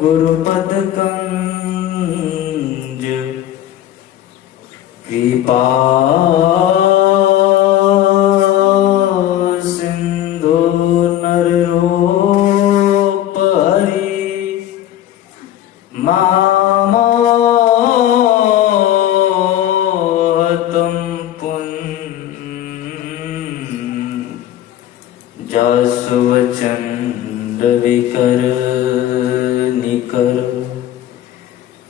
गुरुपद कंज कृपा सिंधु नररूप हरि मामोहतम पुण्य जासुवचंड विकर निकर।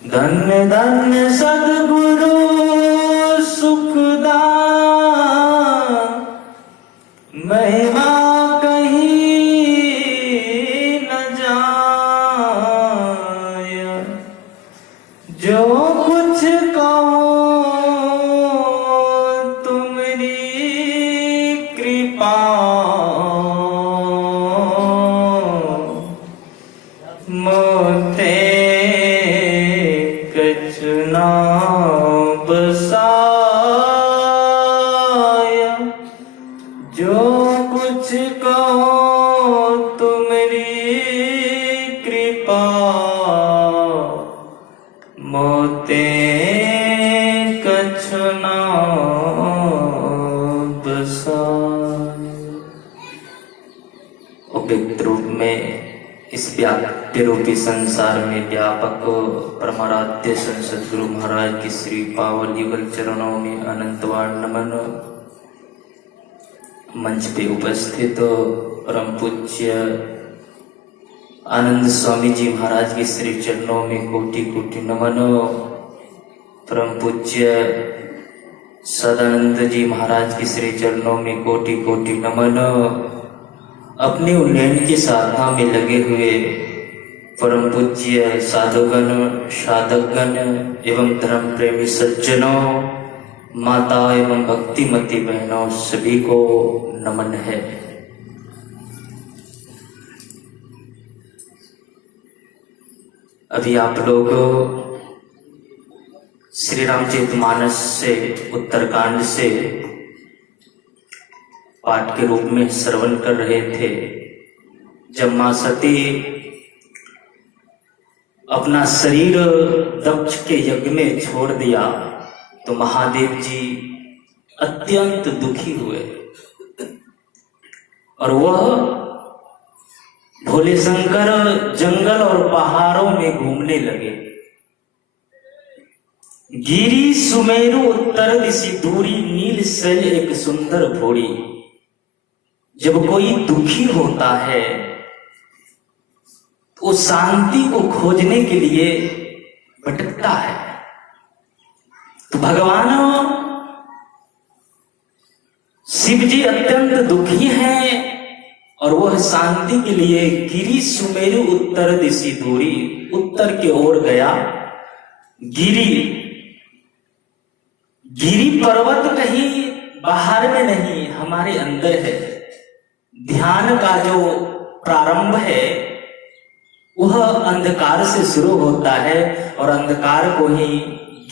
धन्य धन्य सद्गुरु सुखदान महिमा कहीं न जाय। जो कुछ कहो तुम्हारी कृपा मोते कछुना बसाया। जो कुछ कहो तुम्हारी कृपा मोते कछुना बसाया। उपयुक्त रूप में इस व्याप्य रूपी संसार में व्यापक परमाराध्य संसद गुरु महाराज की श्री पावन युगल चरणों में अनंतवार नमन। मंच पे उपस्थित परम पूज्य आनंद स्वामी जी महाराज के श्री चरणों में कोटि कोटि नमन। परम पूज्य सदानंद जी महाराज के श्री चरणों में कोटि कोटि नमन। अपने उन्नयन की साधना में लगे हुए परम पूज्य साधुगण साधकगण एवं धर्म प्रेमी सज्जनों, माता एवं भक्तिमती बहनों, सभी को नमन है। अभी आप लोग श्री रामचरितमानस से उत्तरकांड से पाठ के रूप में श्रवण कर रहे थे। जब मां सती अपना शरीर दक्ष के यज्ञ में छोड़ दिया तो महादेव जी अत्यंत दुखी हुए और वह भोले शंकर जंगल और पहाड़ों में घूमने लगे। गिरी सुमेरु उत्तर दिशि दूरी नील शैल एक सुंदर भोरी। जब कोई दुखी होता है तो शांति को खोजने के लिए भटकता है। तो भगवान शिव जी अत्यंत दुखी हैं और वह शांति के लिए गिरी सुमेरु उत्तर दिशि दूरी, उत्तर की ओर गया। गिरी पर्वत कहीं बाहर में नहीं, हमारे अंदर है। ध्यान का जो प्रारंभ है वह अंधकार से शुरू होता है और अंधकार को ही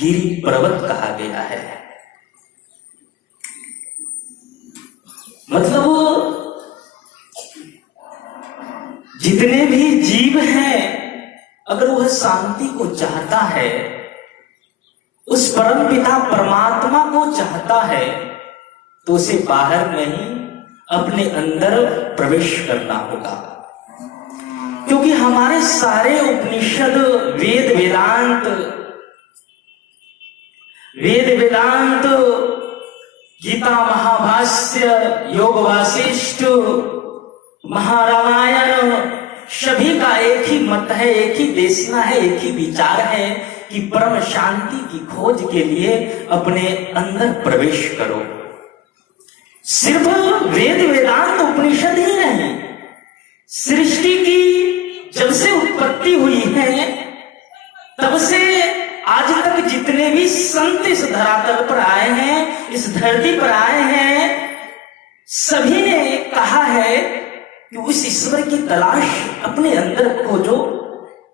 गिरि पर्वत कहा गया है। मतलब जितने भी जीव हैं, अगर वह शांति को चाहता है, उस परम पिता परमात्मा को चाहता है, तो उसे बाहर नहीं अपने अंदर प्रवेश करना होगा। क्योंकि हमारे सारे उपनिषद, वेद वेदांत, गीता, महाभाष्य, योग वासिष्ठ, महारामायण, सभी का एक ही मत है, एक ही देशना है, एक ही विचार है कि परम शांति की खोज के लिए अपने अंदर प्रवेश करो। सिर्फ वेद वेदांत उपनिषद ही नहीं, सृष्टि की जब से उत्पत्ति हुई है तब से आज तक जितने भी संत इस धरातल पर आए हैं, इस धरती पर आए हैं, सभी ने कहा है कि उस ईश्वर की तलाश अपने अंदर खोजो,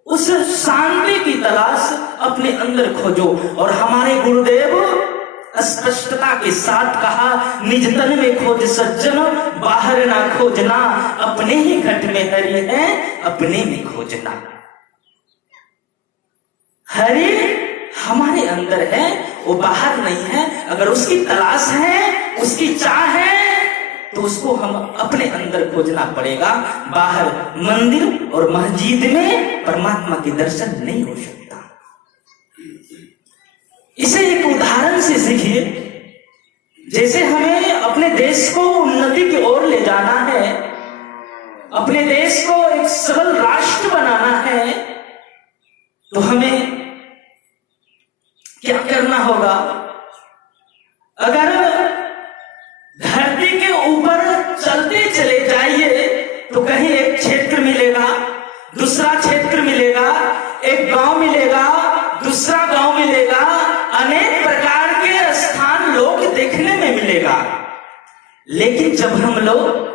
उस शांति की तलाश अपने अंदर खोजो। और हमारे गुरुदेव स्पष्टता के साथ कहा, निज तन में खोज सज्जन, बाहर ना खोजना, अपने ही घट में हरि है, अपने में खोजना। हरि हमारे अंदर है, वो बाहर नहीं है। अगर उसकी तलाश है, उसकी चाह है, तो उसको हम अपने अंदर खोजना पड़ेगा। बाहर मंदिर और मस्जिद में परमात्मा के दर्शन नहीं हो सकता। इसे एक उदाहरण से सीखिए। जैसे हमें अपने देश को उन्नति की ओर ले जाना है, अपने देश को एक सबल राष्ट्र बनाना है, तो हमें क्या करना होगा? अगर धरती के ऊपर चलते चले जाइए तो कहीं एक क्षेत्र मिलेगा, दूसरा क्षेत्र मिलेगा, एक गांव मिलेगा, दूसरा गांव मिलेगा, अनेक प्रकार के स्थान लोग देखने में मिलेगा। लेकिन जब हम लोग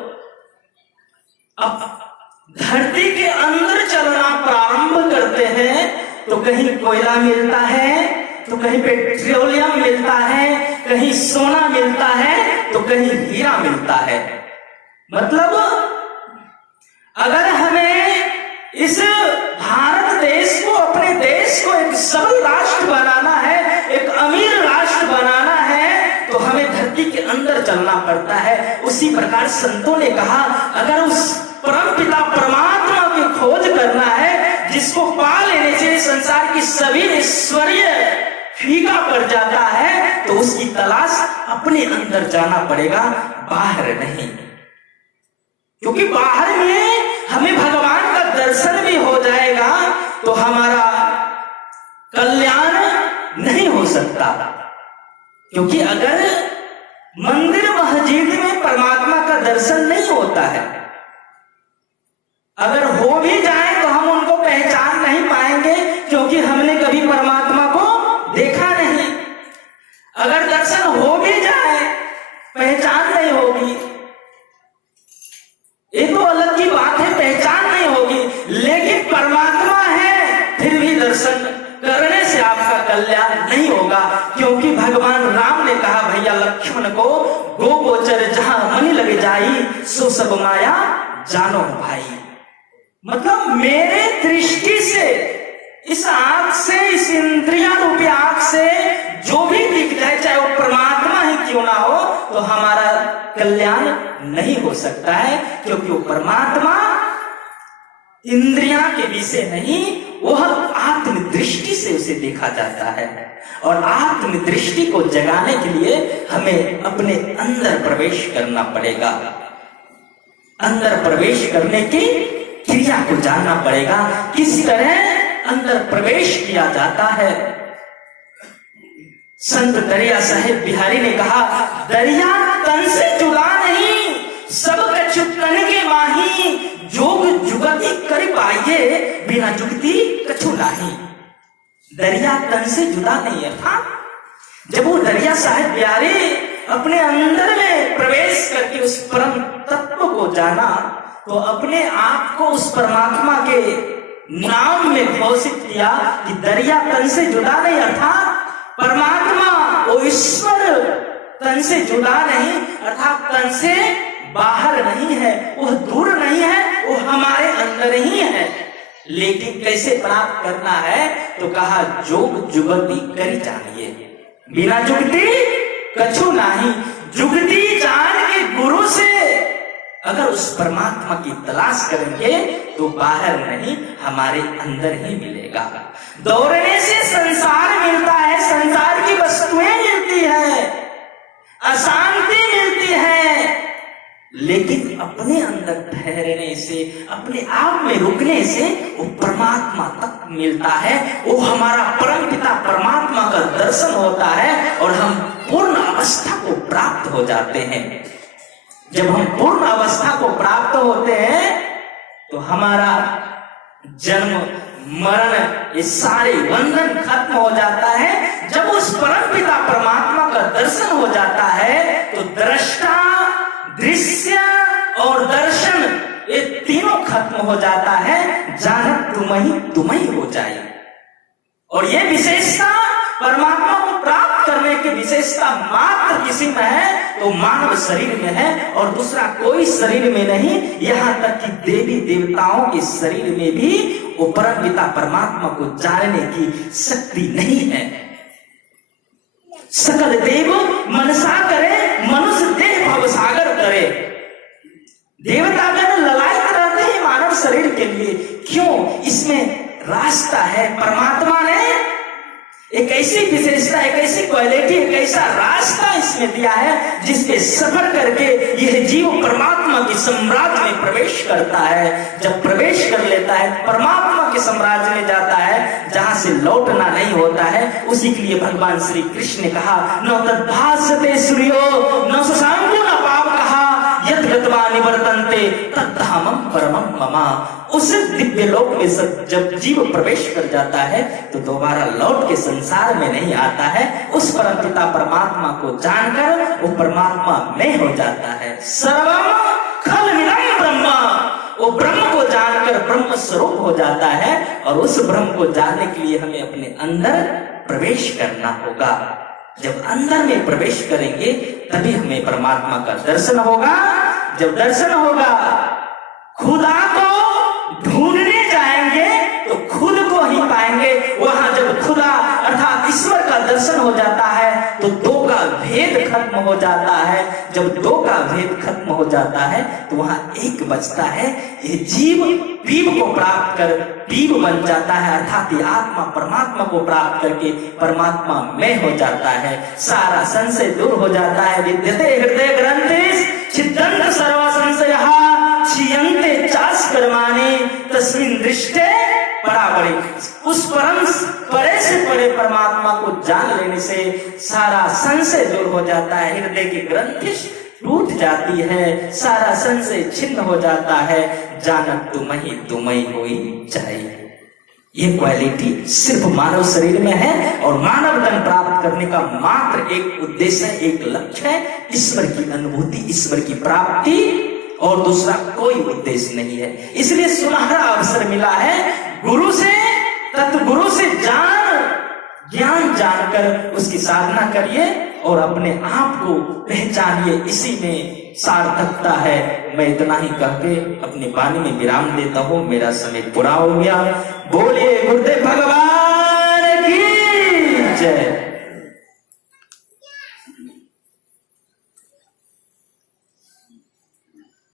अब धरती के अंदर चलना प्रारंभ करते हैं तो कहीं कोयला मिलता है, तो कहीं पेट्रोलियम मिलता है, कहीं सोना मिलता है, तो कहीं हीरा मिलता है। मतलब अगर हमें इस भारत देश को, अपने देश को एक सबल राष्ट्र बनाना है, एक अमीर राष्ट्र बनाना है, तो हमें धरती के अंदर चलना पड़ता है। उसी प्रकार संतों ने कहा, अगर उस परमपिता परमात्मा की खोज करना है, जिसको पा लेने से संसार की सभी ऐश्वर्य फीका पड़ जाता है, तो उसकी तलाश अपने अंदर जाना पड़ेगा, बाहर नहीं। क्योंकि बाहर में हमें भगवान का दर्शन भी हो जाएगा तो हमारा कल्याण नहीं हो सकता। क्योंकि अगर मंदिर मस्जिद में परमात्मा का दर्शन नहीं होता है, अगर हो भी जाए तो हम उनको पहचान नहीं पाएंगे, क्योंकि हमने कभी परमात्मा को देखा नहीं। अगर दर्शन हो भी जाए, पहचान नहीं होगी। ये तो अलग की बात है, पहचान नहीं होगी, लेकिन परमात्मा है, फिर भी दर्शन करने से आपका कल्याण नहीं होगा। क्योंकि भगवान राम ने कहा भैया लक्ष्मण को, गो गोचर जहां मन लग जाई, सो सब माया जानो भाई। मतलब मेरे दृष्टि से, इस आंख से, इस इंद्रिया रूपी आंख से जो भी दिख जाए, चाहे वो परमात्मा ही क्यों ना हो, तो हमारा कल्याण नहीं हो सकता है। क्योंकि वो परमात्मा इंद्रिया के विषय नहीं, वह आत्म दृष्टि से उसे देखा जाता है। और आत्म दृष्टि को जगाने के लिए हमें अपने अंदर प्रवेश करना पड़ेगा। अंदर प्रवेश करने की क्रिया को जानना पड़ेगा, किस तरह अंदर प्रवेश किया जाता है। संत दरिया साहेब बिहारी ने कहा, दरिया तन से जुदा नहीं, सब कछु तन के माही, जोग जुगति कर पाइए, बिना जुगति कछु नाही। दरिया तन से जुदा नहीं है। था जब वो दरिया साहेब बिहारी अपने अंदर में प्रवेश करके उस परम तत्व को जाना, तो अपने आप को उस परमात्मा के नाम में घोषित किया कि दरिया तन से जुदा नहीं, अर्थात परमात्मा वो ईश्वर तन से जुदा नहीं, अर्थात तन से बाहर नहीं है, वो दूर नहीं है, वो हमारे अंदर ही है। लेकिन कैसे प्राप्त करना है? तो कहा जोग जुगति करी जानिए, बिना जुगति कछु नाही। जुगति जान के गुरु से अगर उस परमात्मा की तलाश करेंगे तो बाहर नहीं, हमारे अंदर ही मिलेगा। दौड़ने से संसार मिलता है, संसार की वस्तुएं मिलती है, अशांति मिलती है, लेकिन अपने अंदर ठहरने से, अपने आप में रुकने से वो परमात्मा तक मिलता है। वो हमारा परम पिता परमात्मा का दर्शन होता है और हम पूर्ण अवस्था को प्राप्त हो जाते हैं। जब हम पूर्ण अवस्था को प्राप्त होते हैं तो हमारा जन्म मरण ये सारे बंधन खत्म हो जाता है। जब उस परम पिता परमात्मा का दर्शन हो जाता है तो दृष्टा, दृश्य और दर्शन ये तीनों खत्म हो जाता है। जानत तुम ही हो जाए। और ये विशेषता परमात्मा को प्राप्त करने की विशेषता मात्र किसी में है तो मानव शरीर में है, और दूसरा कोई शरीर में नहीं। यहाँ तक कि देवी देवताओं के शरीर में भी वो परम पिता परमात्मा को जानने की शक्ति नहीं है। सकल देव मनसा करे, मनुष्य देह भवसागर करे। देवतागण ललायत रहते हैं मानव शरीर के लिए, क्यों? इसमें रास्ता है। परमात्मा ने एक ऐसी विशेषता, एक ऐसी क्वालिटी, एक ऐसा रास्ता इसमें दिया है जिसपे सफर करके यह जीव परमात्मा के साम्राज्य में प्रवेश करता है। जब प्रवेश कर लेता है परमात्मा के साम्राज्य में जाता है, जहां से लौटना नहीं होता है। उसी के लिए भगवान श्री कृष्ण ने कहा, न तद्भासते सूर्यो न शशांको न पाप कहा, यद गत्वा निवर्तन्ते तद्धामम परमम मम। उस दिव्य लोक में जब जीव प्रवेश कर जाता है तो दोबारा लौट के संसार में नहीं आता है। उस परम पिता परमात्मा को जानकर वो परमात्मा में हो जाता है। सर्वम खलमिदं ब्रह्म, वो ब्रह्म को जानकर ब्रह्म स्वरूप हो जाता है। और उस ब्रह्म को जानने के लिए हमें अपने अंदर प्रवेश करना होगा। जब अंदर में प्रवेश करेंगे तभी हमें परमात्मा का दर्शन होगा। जब दर्शन होगा, खुदा को ढूंढने जाएंगे तो खुद को ही पाएंगे। वहां जब खुदा अर्थात ईश्वर का दर्शन हो जाता है तो दो का भेद खत्म हो जाता है। जब दो का भेद खत्म हो जाता है तो वहां एक बचता है। ये जीव पीव को प्राप्त कर पीव बन जाता है, अर्थात ये आत्मा परमात्मा को प्राप्त करके परमात्मा में हो जाता है। सारा संशय दूर हो जाता है। विद्यते हृदय ग्रंथिस छिद्यन्त सर्व संशयः क्षीयन्ते चास कर्माणि तस्मिन् दृष्टे परापरे। उस परम परे से परे परमात्मा को जान लेने से सारा संशय दूर हो जाता है। हृदय की ग्रंथिश टूट जाती है, सारा संशय छिन्न हो जाता है। जानत तुमहि होई जाए। ये क्वालिटी सिर्फ मानव शरीर में है और मानव धन प्राप्त करने का मात्र एक उद्देश्य है, एक लक्ष्य है, ईश्वर की अनुभूति, ईश्वर की प्राप्ति, और दूसरा कोई उद्देश्य नहीं है। इसलिए सुनहरा अवसर मिला है गुरु से, तत्गुरु से ज्ञान जानकर उसकी साधना करिए और अपने आप को पहचानिए। इसी में सार्थकता है। मैं इतना ही कह के अपनी वाणी में विराम देता हूँ। मेरा समय पूरा हो गया। बोलिए गुरुदेव भगवान।